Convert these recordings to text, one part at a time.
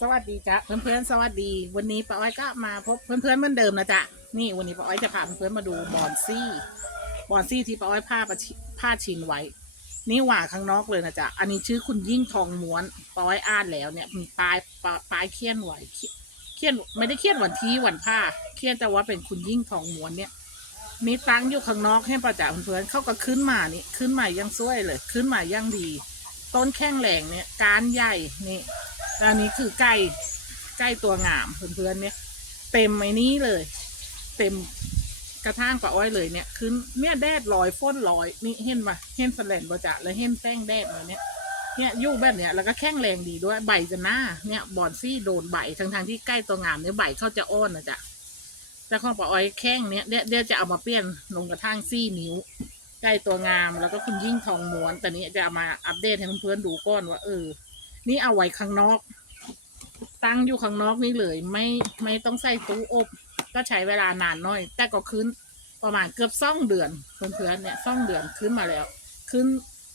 สวัสดีจ้ะเพื่อนๆสวัสดี วันนี้ป้าอ้อยก็มาพบเพื่อนๆเหมือนเดิมนะจ๊ะนี่วันนี้ป้าอ้อยจะพาเพื่อนๆมาดูบอนซี่บอนซี่ที่ป้าอ้อยผ้าผ้าชินไว้ นี่หว่าข้างนอกเลยนะจ๊ะอันนี้ชื่อคุณยิ่งทองม้วนป้าอ้อยอ่านแล้วเนี่ยมีปลายปลายเขียนไว้เขียเขียนไม่ได้เขียนวันที่วันผ้าเขียนแต่ว่าเป็นคุณยิ่งทองม้วนเนี่ยมีตั้งอยู่ข้างนอกให้ประจักษ์เพื่อนๆเขาก็ขึ้นมานี่ขึ้นมายังสวยเลย ขึ้นมายังดี ต้นแข้งแหลงเนี่ยการใหญ่นี่ อันนี้คือไก่ไก่ตัวงามเพื่อนๆเนี่ย เต็มไอ้นี้เลย เต็มกระทั่งปะอ้อยเลยเนี่ยคือเนี่ยแดดลอยฟ้นลอยนี่เห็นปะเห็นสแลนบจะแล้วเห็นแป้งแดดเลยเนี่ยเนี่ยยู่แบบเนี้ยแล้วก็แข้งแรงดีด้วยใบจะหน้าเนี่ยบอนซี่โดนใบทั้งทางๆที่ใกล้ตัวงามเนี่ยใบเขาจะอ้อนนะจ๊ะแต่ของปะอ้อยแข้งเนี่ยเดี๋ยวเดี๋ยวจะเอามาเปลี่ยนลงกระทั่งซี่นิ้วใกล้ตัวงามแล้วก็คุณยิ่งทองม้วนแต่นี้จะเอามาอัปเดตให้เพื่อนๆดูก่อนว่าเออ นี่เอาไว้ข้างนอก ตั้งอยู่ข้างนอกนี่เลย ไม่ไม่ต้องใส่ตู้อบ ก็ใช้เวลานานหน่อย แต่ก็ขึ้นประมาณเกือบซ่องเดือนเพื่อนๆเนี่ยซ่องเดือนขึ้นมาแล้ว ขึ้น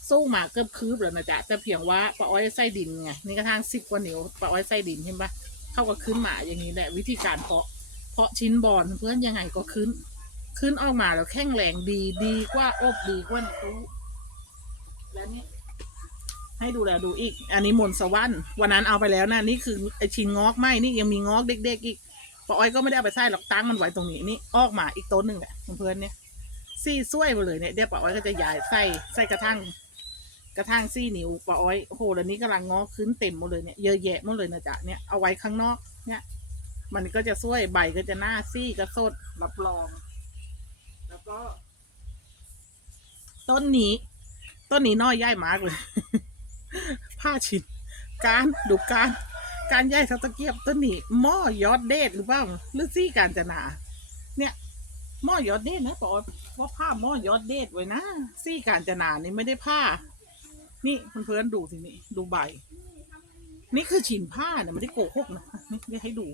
สู้มาเกือบคืบแล้วนะจ๊ะแต่เพียงว่าปะอ้อยใส่ดินไงนี่กระทั่งสิบกว่านิ้วปะอ้อยใส่ดินเห็นปะเข้าก็ขึ้นมาอย่างนี้แหละวิธีการเพาะ เพาะชิ้นบอลเพื่อนยังไงก็ขึ้น ขึ้นออกมาแล้วแข็งแรงดีดีกว่าอบดีกว่าในตู้แล้วนี่ ให้ดูแลดูอีก อันนี้มนสวรรค์วันนั้นเอาไปแล้วนะนี่คือไอชิ้นงอกไหมนี่ยังมีงอกเด็กๆอีกปออ้อยก็ไม่ได้เอาไปใส่หรอกตั้งมันไว้ตรงนี้นี่ออกมาอีกต้นหนึ่งแหละเพื่อนเนี่ยซี่ซ้วยไปเลยเนี่ยเดี๋ยวปออ้อยก็จะย้ายใส่ใส่กระทั่งกระทั่งซี่นิ้วปออ้อยโหแล้วนี้กำลังงอกขึ้นเต็มหมดเลยเนี่ยเยอะแยะหมดเลยนะจ๊ะเนี่ยเอาไว้ข้างนอกเนี่ย มันก็จะซ้วยใบก็จะหน้าซี่กระสดรับรอง แล้วก็ ต้นนี้ ต้นนี้น้อยใหญ่มากเลย ผ้าชินการดูการการใหญ่เท่าตะเกียบต้นนี้หม้อยอดเดชหรือเปล่าหรือซี่การจนา เนี่ยหม้อยอดเดชนะปอว่าผ้าหม้อยอดเดชไว้นะซี่การจนานี่ไม่ได้ผ้า นี่เพื่อนๆดูสินี่ดูใบ นี่คือฉินผ้าเนี่ยไม่ได้โกหกนะนี่ให้ดู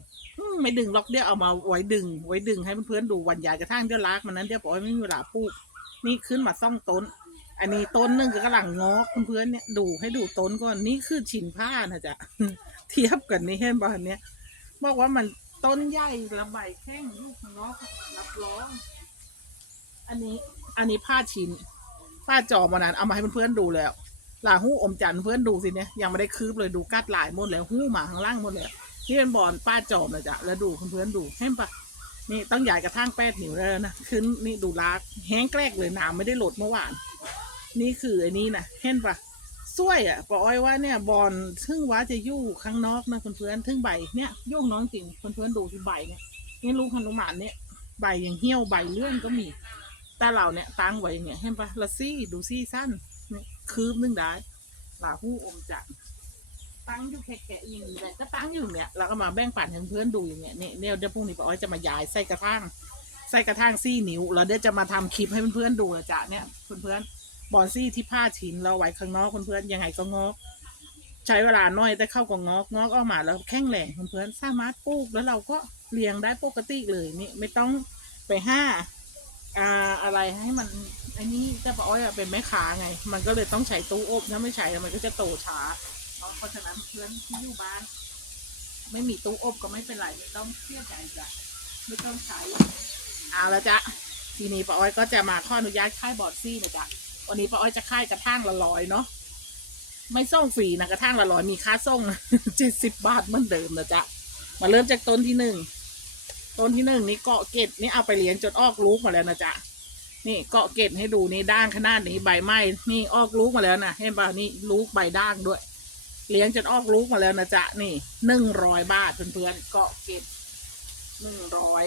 มไม่ดึงล็อกเดี๋ยวเอามาไว้ดึง ไว้ดึงให้เพื่อนๆดูวันยายกระทั่งเดี๋ยวลากมันนั้นเดี๋ยวปอไม่มีเวลาปลูกนี่ขึ้นมาซ่องต้น อันนี้ต้นหนึ่งก็กำลังงอกเพื่อนๆเนี่ยดูให้ดูต้นก่อนนี่คือฉินผ้านะจ๊ะเทียบกันนี่เห็นบ้าเนี้ยบอกว่ามันต้นใหญ่ระใบแข้งลูกงอกรับรองอันนี้ อันนี้ผ้าชินผ้าจอมวันนั้นเอามาให้เพื่อนๆดูแล้วหลาหู้อมจันเพื่อนดูสิเนี่ยยังไม่ได้คืบเลยดูกัดหลายหมดแล้วหู้หมาข้างล่างหมดแล้วนี่เป็นบอลป้าจอมนะจ๊ะแล้วดูเพื่อนๆดูเห็นปะนี่ต้องใหญ่กระทั่งแปดนิ้วแล้วนะขึ้นนี่ดูลากแห้งแกลกเลยน้ำไม่ได้หลดเมื่อวาน นี่คือไอ้นี่นะเห็นปะสวยอะปออ้อยว่าเนี่ยบอลซึ่งว่าจะยู่ข้างนอกนะเพื่อนทึ่งใบเนี่ยโยกน้องจริงเพื่อนดูที่ใบเนี่ยนี่ลูกฮนุมานเนี่ยใบอย่างเหี่ยวใบเลื่อนก็มี แต่เราเนี่ยตั้งไว้อย่างเงี้ยเห็นปะละซี่ดูซี่สั้นเนี่ยคืบนึงได้ลาหู้อมจันตั้งอยู่แค่ๆอย่างนี้แหละก็ตั้งอยู่เนี่ยแล้วก็มาแบ่งปันให้เพื่อนดูอย่างเงี้ยเนี่ยเนี่ยเดี๋ยวพรุ่งนี้ป้าอ้อยจะมาย้ายใส่กระทั่งใส่กระทั่งซี่นิ้วแล้วเดี๋ยวจะมาทำคลิปให้เพื่อนๆดูนะจ๊ะเนี่ยเพื่อนๆ บอลซี่ที่ผ้าชิ้นเราไว้ข้างนอกเพื่อนๆยังไงก็งอก ใช้เวลาน้อยแต่เข้าก็งอกงอกออกมาแล้วแข็งแรงเพื่อนๆสามารถปลูกแล้วเราก็เลี้ยงได้ปกติเลยนี่ไม่ต้องไปห้าอ่าอะไรให้มันไอ้นี่แต่ป้าอ้อยเป็นแม่ค้าไง มันก็เลยต้องใช้ตู้อบถ้าไม่ใช้มันก็จะโตช้าเพราะฉะนั้นเพื่อนที่อยู่บ้าน ไม่มีตู้อบก็ไม่เป็นไรไม่ต้องเครียดใจจ้ะไม่ต้องใช้เอาละจ้ะทีนี้ป้าอ้อยก็จะมาข้ออนุญาตค่ายบอร์ดซี่นะจ๊ะ วันนี้ป้าอ้อยจะค่ายกระทั่งละร้อยเนาะไม่ส่งฟรีนะกระทั่งละร้อยมีค่าส่งเจ็ดสิบบาทเหมือนเดิมนะจ๊ะมาเริ่มจากต้นที่หนึ่งต้นที่หนึ่งนี่เกาะเกตนี่เอาไปเลี้ยงจนออกลูกมาแล้วนะจ๊ะนี่เกาะเกตให้ดูนี่ด้านขนาดนี้ใบไม้นี่ออกลูกมาแล้วนะเห็นป่ะนี่ลูกใบด้างด้วย เลี้ยงจนออกลูกมาแล้วนะจ๊ะนี่หนึ่งร้อยบาทเพื่อนๆเกาะเกตหนึ่งร้อย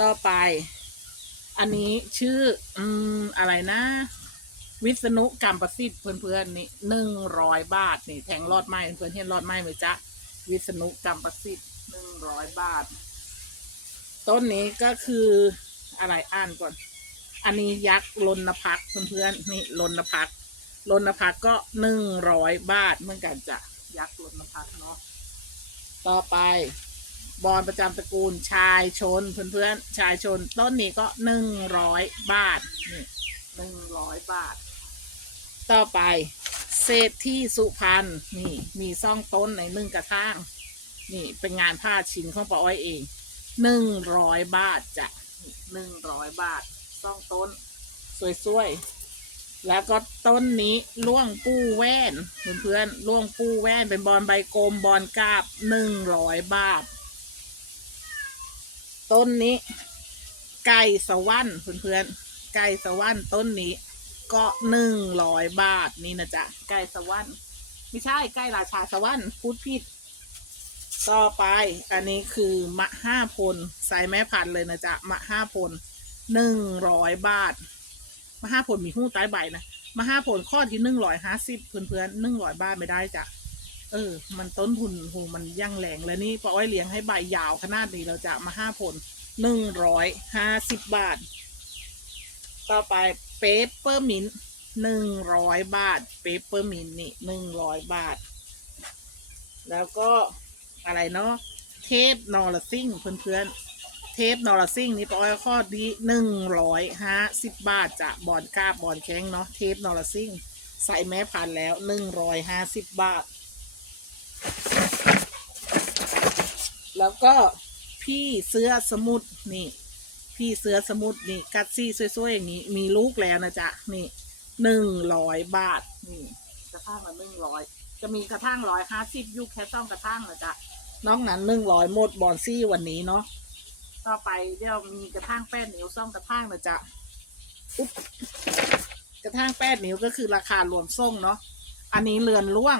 ต่อไป อันนี้ชื่อ อืม อะไรนะ วิษณุกรรมประสิทธิ์เพื่อนๆนี่หนึ่งร้อยบาท นี่แทงรอดไม้เพื่อนๆเห็นรอดไม้ไหมจ๊ะวิษณุกรรมประสิทธิ์หนึ่งร้อยบาท ต้นนี้ก็คืออะไรอ่านก่อน อันนี้ยักษ์ลนพักเพื่อนๆนี่ลนพักลนพักก็หนึ่งร้อยบาทเหมือนกันจ้ะยักษ์ลนพักเนาะต่อไป บอลประจำตระกูลชายชนเพื่อนๆชายชนต้นนี้ก็หนึ่งร้อยบาทนี่หนึ่งร้อยบาท ต่อไปเศรษฐีสุพรรณนี่มีซ่องต้นในหนึ่งกระทั่งนี่เป็นงานผ้าชิ้นของป้าอ้อยเองหนึ่งร้อยบาทจ้ะหนึ่งร้อยบาทซ่องต้น สวยๆ แล้วก็ต้นนี้ล่วงปูแว่นเพื่อนๆล่วงปูแว่นเป็นบอลใบกลมบอลกาบหนึ่งร้อยบาท ต้นนี้ ไก่สวรรค์เพื่อนๆไก่สวรรค์ต้นนี้ ก็หนึ่งร้อยบาทนี่นะจ๊ะไก่สวรรค์ไม่ใช่ไก่ราชาสวรรค์พูดผิดต่อไปอันนี้คือมะห้าพลใส่แม่พันเลยนะจ๊ะมะห้าพลหนึ่งร้อยบาทมะห้าผลมีหู้ใต้ใบนะมะห้าผลข้อที่หนึ่งร้อยห้าสิบเพื่อนๆหนึ่งร้อยบาทไม่ได้จ้ะ เออ มันต้นทุนโหมันยั่งแรงแล้วนี่ปออ้อยเลี้ยงให้ใบยาวขนาดนี้เราจะมาห้าผลหนึ่งร้อยห้าสิบบาท ต่อไปเปเปอร์มินหนึ่งร้อยบาท เปเปอร์มินนี่หนึ่งร้อยบาท แล้วก็อะไรเนาะเทปนอร์ซิ่งเพื่อนๆ เทปนอร์ซิ่งนี่ปอยข้อดีหนึ่งร้อยห้าสิบบาทจะบอลกาบบอลแข้งเนาะเทปนอร์ซิ่งใส่แม่พันแล้วหนึ่งร้อยห้าสิบบาท แล้วก็พี่เสื้อสมุดนี่ พี่เสื้อสมุดนี่กัดซี่สวยๆอย่างนี้ มีลูกแล้วนะจ๊ะนี่หนึ่งร้อยบาทนี่กระทั่งละหนึ่งร้อยจะมีกระทั่งร้อยห้าสิบยุคแค่ต้องกระทั่งนะจ๊ะนอกนั้นหนึ่งร้อยหมดบอลซี่วันนี้เนาะต่อไปเดี๋ยวมีกระทั่งแป้นนิ้วซ่อมกระทั่งนะจ๊ะอุ๊บกระทั่งแป้นนิ้วก็คือราคารวมส่งเนาะอันนี้เรือนล่วง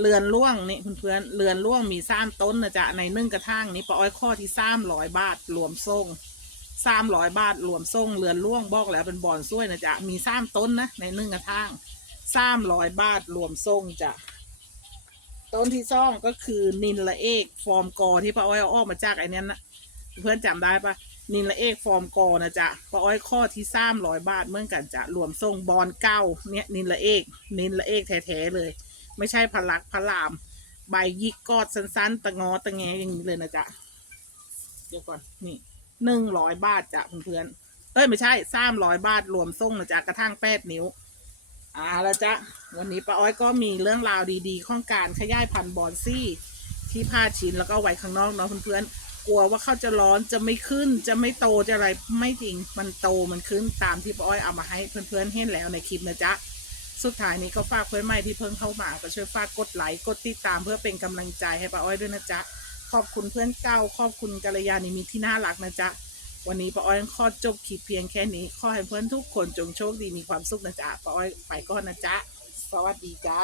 เรือนล่วงนี่เพื่อนเรือนล่วงมีสามต้นนะจ๊ะในนึ่งกระทั่งนี้ปออ้อยข้อที่สามร้อยบาทรวมส่งสามร้อยบาทรวมส่งเรือนล่วงบอกแล้วเป็นบอนซ้วยนะจ๊ะมีสามต้นนะในนึ่งกระทั่งสามร้อยบาทรวมส่งจ้ะต้นที่ซ่องก็คือนินละเอกฟอร์มกอที่ปออ้อยอาอมาจากไอ้นี้นะเพื่อนจำได้ปะนินละเอกฟอร์มกอนะจ๊ะปาอ้อยข้อที่สามร้อยบาทเมื่อกันจะรวมทรงบอลเก้าเนี่ยนินละเอกนินละเอกแท้ๆเลย ไม่ใช่พลักพระราม ใบยิกกอดสั้นๆตะงอตะแงอย่างนี้เลยนะจ๊ะ เดี๋ยวก่อนนี่หนึ่งร้อยบาทจ้ะเพื่อนๆเอ้ยไม่ใช่สามร้อยบาทรวมทรงนะจ๊ะกระทั่งแปดนิ้วอ่าแล้วจ๊ะวันนี้ป้าอ้อยก็มีเรื่องราวดีๆ ข้องการขยายพันธุ์บอนซี่ที่ผ้าชิ้นแล้วก็ไว้ข้างนอกเนาะเพื่อนๆกลัวว่าเขาจะร้อนจะไม่ขึ้นจะไม่โตจะอะไรไม่จริงมันโตมันขึ้นตามที่ป้าอ้อยเอามาให้เพื่อนๆเห็นแล้วในคลิปนะจ๊ะ สุดท้ายนี้ก็ฝากเพื่อนใหม่ที่เพิ่งเข้ามาก็ช่วยฝากกดไลค์กดติดตามเพื่อเป็นกำลังใจให้ป้าอ้อยด้วยนะจ๊ะขอบคุณเพื่อนเก่าขอบคุณกัลยาณิมิตรที่น่ารักนะจ๊ะวันนี้ป้าอ้อยขอจบคลิปเพียงแค่นี้ขอให้เพื่อนทุกคนจงโชคดีมีความสุขนะจ๊ะป้าอ้อยไปก่อนนะจ๊ะสวัสดีจ้า